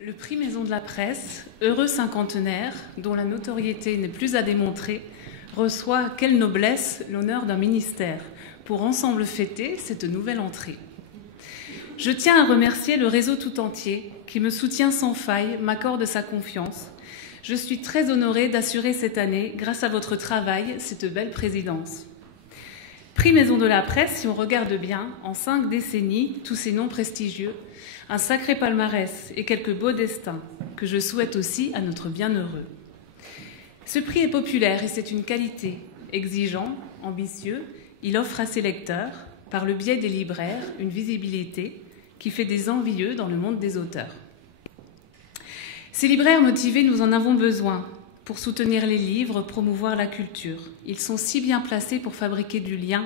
Le prix Maison de la Presse, heureux cinquantenaire, dont la notoriété n'est plus à démontrer, reçoit, quelle noblesse, l'honneur d'un ministère, pour ensemble fêter cette nouvelle entrée. Je tiens à remercier le réseau tout entier, qui me soutient sans faille, m'accorde sa confiance. Je suis très honorée d'assurer cette année, grâce à votre travail, cette belle présidence. Prix Maison de la Presse, si on regarde bien, en 5 décennies, tous ces noms prestigieux, un sacré palmarès et quelques beaux destins que je souhaite aussi à notre bienheureux. Ce prix est populaire et c'est une qualité. Exigeant, ambitieux, il offre à ses lecteurs, par le biais des libraires, une visibilité qui fait des envieux dans le monde des auteurs. Ces libraires motivés, nous en avons besoin pour soutenir les livres, promouvoir la culture. Ils sont si bien placés pour fabriquer du lien.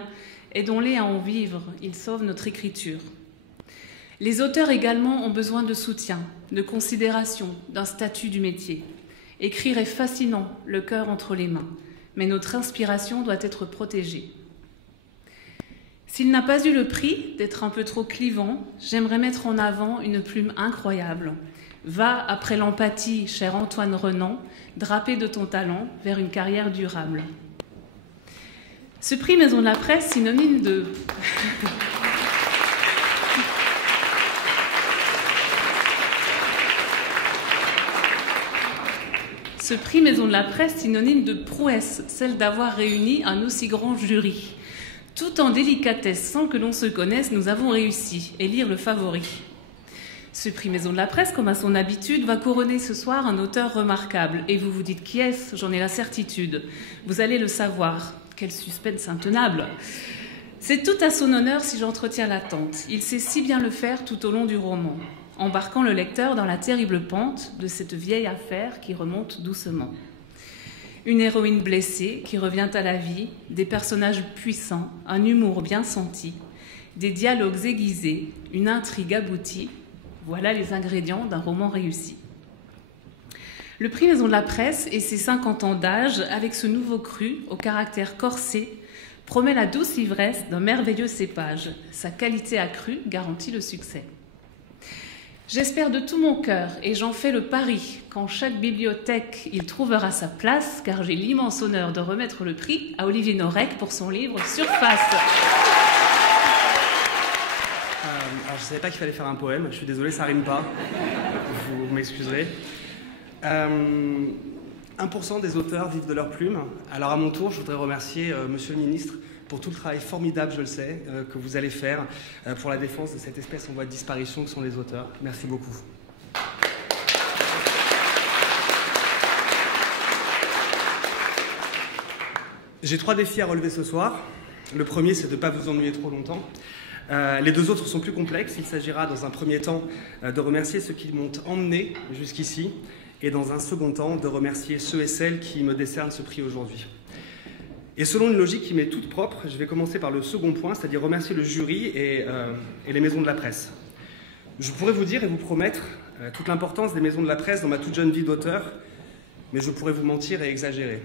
Aidons-les à en vivre, ils sauvent notre écriture. Les auteurs également ont besoin de soutien, de considération, d'un statut du métier. Écrire est fascinant, le cœur entre les mains, mais notre inspiration doit être protégée. S'il n'a pas eu le prix d'être un peu trop clivant, j'aimerais mettre en avant une plume incroyable. Va après l'empathie, cher Antoine Renan, drapé de ton talent vers une carrière durable. Ce prix Maison de la Presse, synonyme de... Ce prix Maison de la Presse, synonyme de prouesse, celle d'avoir réuni un aussi grand jury. Tout en délicatesse, sans que l'on se connaisse, nous avons réussi, élire le favori. Ce prix Maison de la Presse, comme à son habitude, va couronner ce soir un auteur remarquable. Et vous vous dites qui est-ce? J'en ai la certitude. Vous allez le savoir. Quel suspense intenable! C'est tout à son honneur si j'entretiens l'attente. Il sait si bien le faire tout au long du roman, embarquant le lecteur dans la terrible pente de cette vieille affaire qui remonte doucement. Une héroïne blessée qui revient à la vie, des personnages puissants, un humour bien senti, des dialogues aiguisés, une intrigue aboutie. Voilà les ingrédients d'un roman réussi. Le prix Maison de la Presse et ses 50 ans d'âge, avec ce nouveau cru au caractère corsé, promet la douce ivresse d'un merveilleux cépage. Sa qualité accrue garantit le succès. J'espère de tout mon cœur, et j'en fais le pari, qu'en chaque bibliothèque, il trouvera sa place, car j'ai l'immense honneur de remettre le prix à Olivier Norek pour son livre Surface. Alors, je ne savais pas qu'il fallait faire un poème, je suis désolé, ça rime pas, vous m'excuserez. 1% des auteurs vivent de leur plume. Alors à mon tour, je voudrais remercier Monsieur le Ministre pour tout le travail formidable, je le sais, que vous allez faire pour la défense de cette espèce en voie de disparition que sont les auteurs. Merci beaucoup. J'ai 3 défis à relever ce soir. Le premier, c'est de ne pas vous ennuyer trop longtemps. Les 2 autres sont plus complexes. Il s'agira dans un premier temps de remercier ceux qui m'ont emmené jusqu'ici et dans un second temps de remercier ceux et celles qui me décernent ce prix aujourd'hui. Et selon une logique qui m'est toute propre, je vais commencer par le second point, c'est-à-dire remercier le jury et les maisons de la presse. Je pourrais vous dire et vous promettre toute l'importance des maisons de la presse dans ma toute jeune vie d'auteur, mais je pourrais vous mentir et exagérer.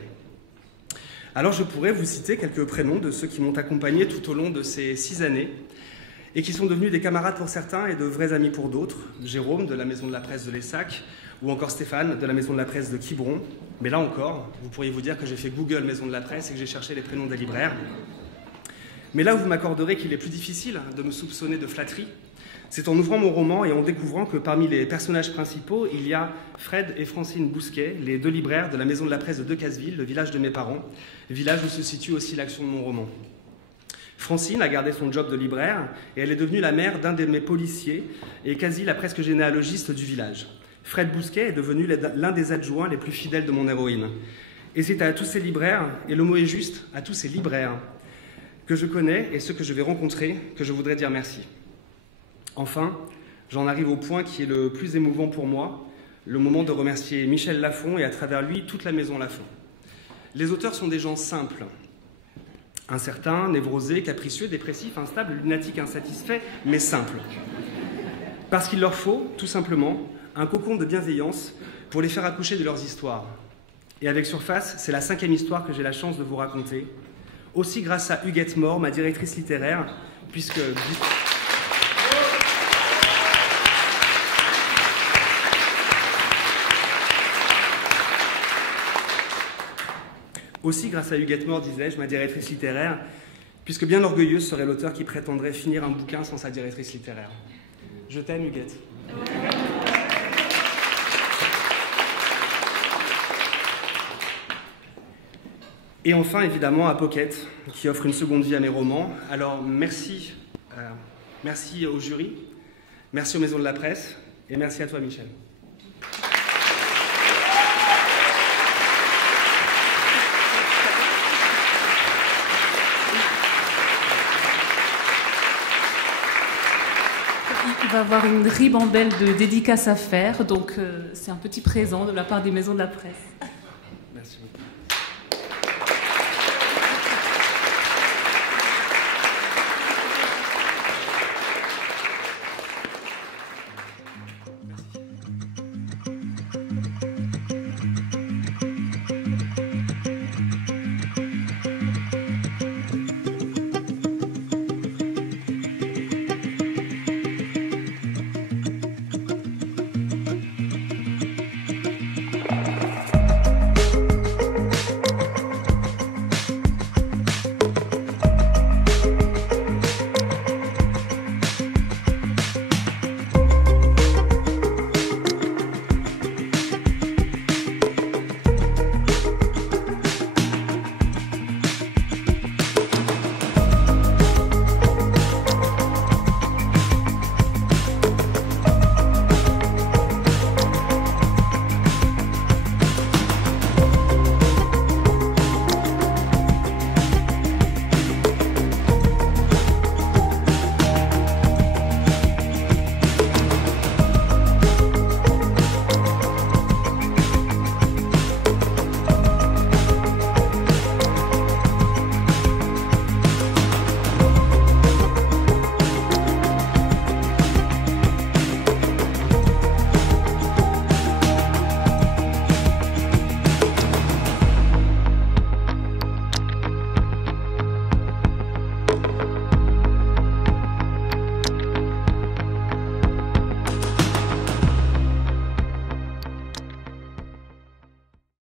Alors je pourrais vous citer quelques prénoms de ceux qui m'ont accompagné tout au long de ces 6 années et qui sont devenus des camarades pour certains et de vrais amis pour d'autres. Jérôme de la maison de la presse de l'Essac, ou encore Stéphane de la maison de la presse de Quiberon. Mais là encore, vous pourriez vous dire que j'ai fait Google maison de la presse et que j'ai cherché les prénoms des libraires. Mais là où vous m'accorderez qu'il est plus difficile de me soupçonner de flatterie, c'est en ouvrant mon roman et en découvrant que parmi les personnages principaux, il y a Fred et Francine Bousquet, les 2 libraires de la maison de la presse de Decazeville, le village de mes parents, village où se situe aussi l'action de mon roman. Francine a gardé son job de libraire et elle est devenue la mère d'un de mes policiers et quasi la presque généalogiste du village. Fred Bousquet est devenu l'un des adjoints les plus fidèles de mon héroïne. Et c'est à tous ces libraires, et le mot est juste, à tous ces libraires que je connais et ceux que je vais rencontrer, que je voudrais dire merci. Enfin, j'en arrive au point qui est le plus émouvant pour moi, le moment de remercier Michel Lafon et à travers lui toute la maison Lafon. Les auteurs sont des gens simples, incertains, névrosés, capricieux, dépressifs, instables, lunatiques, insatisfaits, mais simples. Parce qu'il leur faut, tout simplement, un cocon de bienveillance pour les faire accoucher de leurs histoires. Et avec Surface, c'est la 5e histoire que j'ai la chance de vous raconter. Aussi grâce à Huguette Mort, ma directrice littéraire, puisque... Aussi grâce à Huguette Mort, disais-je, ma directrice littéraire, puisque bien orgueilleuse serait l'auteur qui prétendrait finir un bouquin sans sa directrice littéraire. Je t'aime, Huguette. Et enfin, évidemment, à Pocket, qui offre une seconde vie à mes romans. Alors, merci au jury, merci aux maisons de la presse, et merci à toi, Michel. Il va y avoir une ribambelle de dédicaces à faire, donc c'est un petit présent de la part des maisons de la presse.